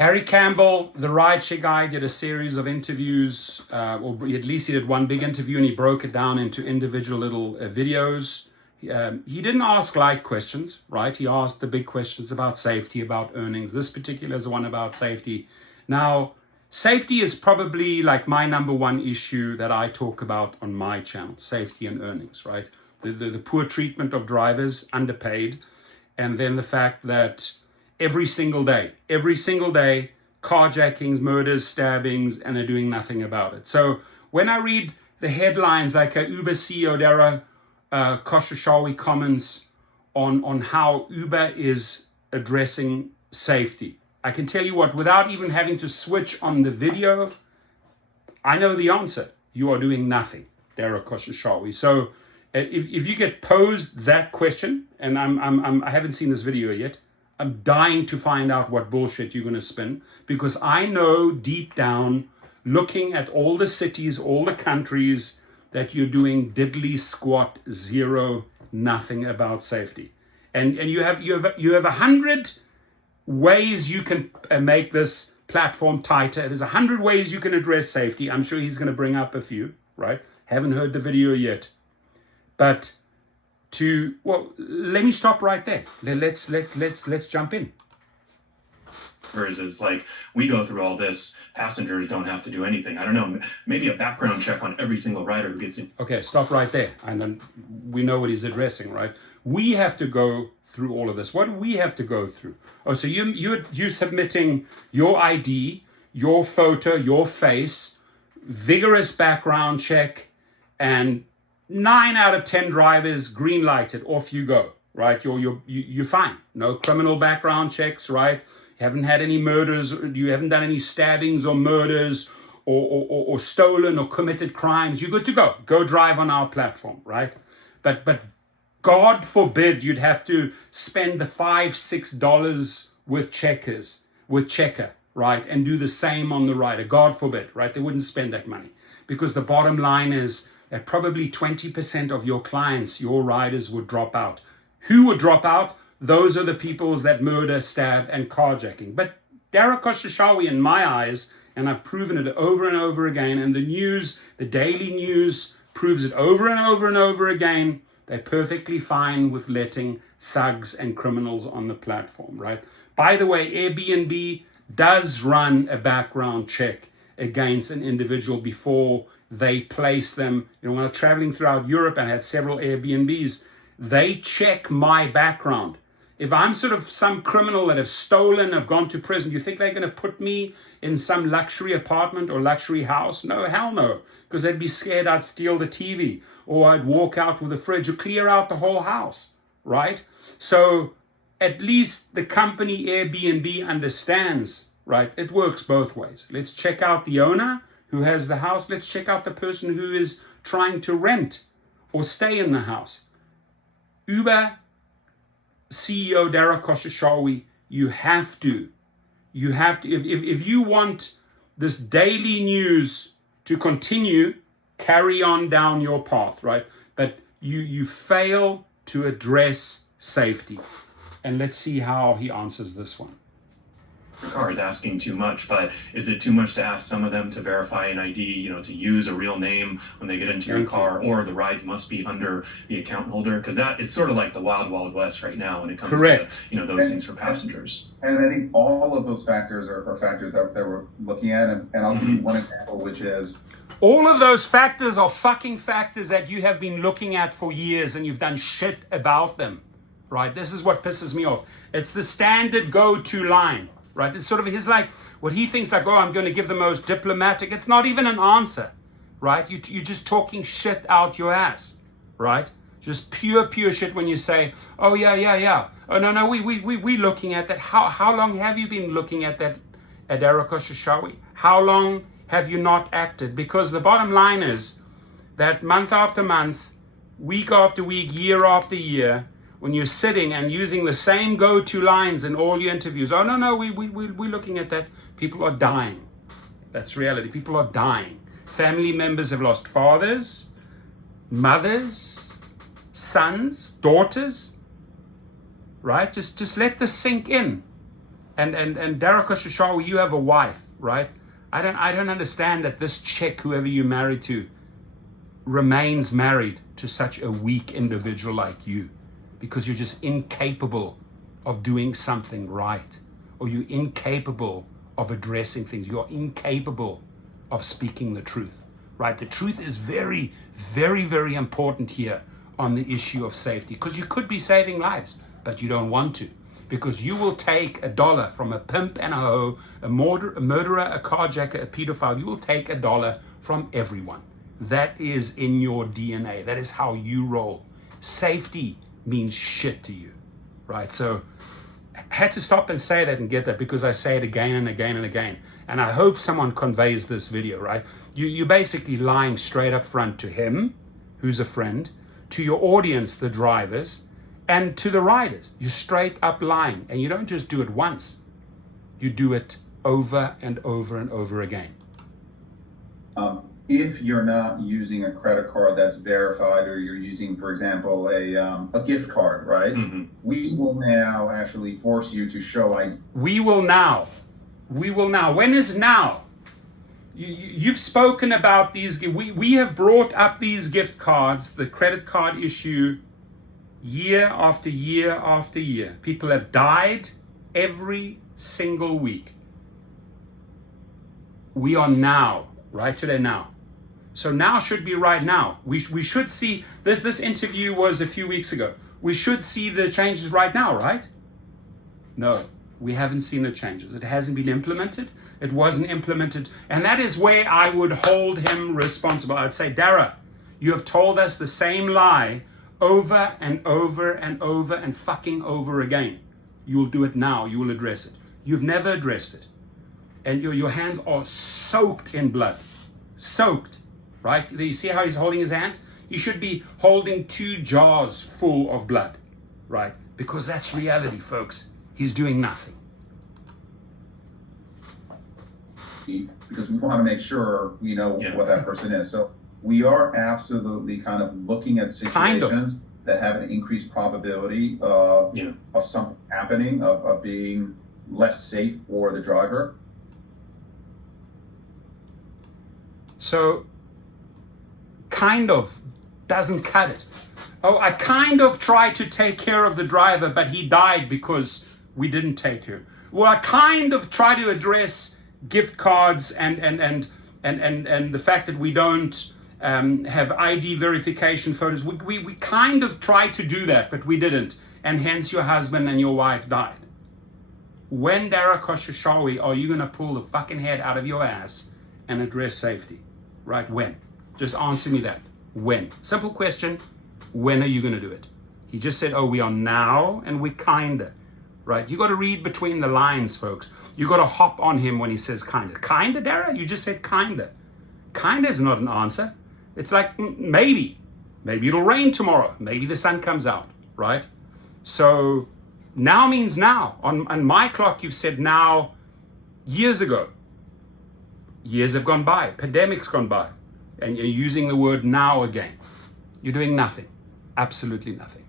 Harry Campbell, the Rideshare guy, did a series of interviews, or at least he did one big interview, and he broke it down into individual little videos. He didn't ask light questions, right? He asked the big questions about safety, about earnings. This particular is one about safety. Now, safety is probably like my number one issue that I talk about on my channel, safety and earnings, right? The poor treatment of drivers, underpaid, and then the fact that every single day, carjackings, murders, stabbings, and they're doing nothing about it. So when I read the headlines like Uber CEO Dara Khosrowshahi comments on how Uber is addressing safety, I can tell you what, without even having to switch on the video, I know the answer. You are doing nothing, Dara Khosrowshahi. So if you get posed that question, and I haven't seen this video yet, I'm dying to find out what bullshit you're going to spin, because I know deep down, looking at all the cities, all the countries, that you're doing diddly squat, zero, nothing about safety. And you have 100 ways you can make this platform tighter. There's 100 ways you can address safety. I'm sure he's going to bring up a few, right? Haven't heard the video yet. But let me stop right there. Let's jump in. It's like, we go through all this, passengers don't have to do anything. I don't know, maybe a background check on every single rider who gets in. Okay, stop right there. And then we know what he's addressing, right? We have to go through all of this. What do we have to go through? Oh, so you're submitting your ID, your photo, your face, vigorous background check, and 9 out of 10 drivers green lighted, off you go, right? You're fine. No criminal background checks, right? You haven't had any murders, you haven't done any stabbings or murders or stolen or committed crimes. You're good to go. Go drive on our platform, right? But God forbid you'd have to spend the $5-6 with checker, right? And do the same on the rider. God forbid, right? They wouldn't spend that money, because the bottom line is that probably 20% of your clients, your riders, would drop out. Who would drop out? Those are the people that murder, stab, and carjacking. But Dara Khosrowshahi, in my eyes, and I've proven it over and over again, and the news, the daily news proves it over and over and over again, they're perfectly fine with letting thugs and criminals on the platform, right? By the way, Airbnb does run a background check against an individual before they place them. When I'm traveling throughout Europe and I had several Airbnbs, they check my background. If I'm sort of some criminal that have stolen, have gone to prison, do you think they're going to put me in some luxury apartment or luxury house? No, hell no, because they'd be scared I'd steal the TV, or I'd walk out with a fridge, or clear out the whole house, right? So at least the company Airbnb understands, right? It works both ways. Let's check out the owner who has the house. Let's check out the person who is trying to rent or stay in the house. Uber CEO Dara Khosrowshahi, you have to, if you want this daily news to continue, carry on down your path, right? But you fail to address safety. And let's see how he answers this one. Your car is asking too much, but is it too much to ask some of them to verify an ID, to use a real name when they get into your car, or the rides must be under the account holder? Because it's sort of like the wild, wild west right now when it comes to, those things for passengers. And I think all of those factors are factors that we're looking at. And I'll give you one example, which is, all of those factors are fucking factors that you have been looking at for years and you've done shit about them, right? This is what pisses me off. It's the standard go-to line. Right? It's sort of what he thinks like, oh, I'm going to give the most diplomatic. It's not even an answer, right? You're just talking shit out your ass, right? Just pure shit when you say, oh, yeah. Oh, no, we looking at that. How long have you been looking at that, Dara Khosrowshahi? How long have you not acted? Because the bottom line is that month after month, week after week, year after year, when you're sitting and using the same go-to lines in all your interviews, oh, no, we're looking at that. People are dying. That's reality. People are dying. Family members have lost fathers, mothers, sons, daughters, right? Just let this sink in. And Dara Khosrowshahi, you have a wife, right? I don't understand that this chick, whoever you're married to, remains married to such a weak individual like you, because you're just incapable of doing something right, or you're incapable of addressing things. You're incapable of speaking the truth, right? The truth is very, very, very important here on the issue of safety, because you could be saving lives, but you don't want to, because you will take $1 from a pimp and a hoe, a murderer, a carjacker, a pedophile. You will take $1 from everyone. That is in your DNA. That is how you roll. Safety means shit to you, right? So I had to stop and say that and get that, because I say it again and again and again. And I hope someone conveys this video, right? You're basically lying straight up front to him, who's a friend, to your audience, the drivers, and to the riders. You're straight up lying. And you don't just do it once. You do it over and over and over again. If you're not using a credit card that's verified, or you're using, for example, a gift card, right? Mm-hmm. We will now actually force you to show ID. We will now. When is now? You've spoken about these. We have brought up these gift cards, the credit card issue, year after year after year. People have died every single week. We are now, right today now. So now should be right now. We should see, this interview was a few weeks ago. We should see the changes right now, right? No, we haven't seen the changes. It hasn't been implemented. It wasn't implemented. And that is where I would hold him responsible. I'd say, Dara, you have told us the same lie over and over and over and fucking over again. You will do it now. You will address it. You've never addressed it. And your hands are soaked in blood. Soaked. Right? You see how he's holding his hands? He should be holding 2 jars full of blood, right? Because that's reality, folks. He's doing nothing. Because we want to make sure we know what that person is. So we are absolutely kind of looking at situations that have an increased probability of something happening, of being less safe for the driver. So, kind of doesn't cut it. Oh, I kind of tried to take care of the driver, but he died because we didn't take care. Well, I kind of try to address gift cards and the fact that we don't have ID verification photos. We kind of tried to do that, but we didn't. And hence your husband and your wife died. When, Dara Khosrowshahi, are you going to pull the fucking head out of your ass and address safety? Right? When? Just answer me that. When? Simple question. When are you going to do it? He just said, oh, we are now and we kinda. Right? You got to read between the lines, folks. You got to hop on him when he says kinda. Kinda, Dara? You just said kinda. Kinda is not an answer. It's like maybe. Maybe it'll rain tomorrow. Maybe the sun comes out. Right? So now means now. On my clock, you've said now years ago. Years have gone by. Pandemic's gone by. And you're using the word now again. You're doing nothing. Absolutely nothing.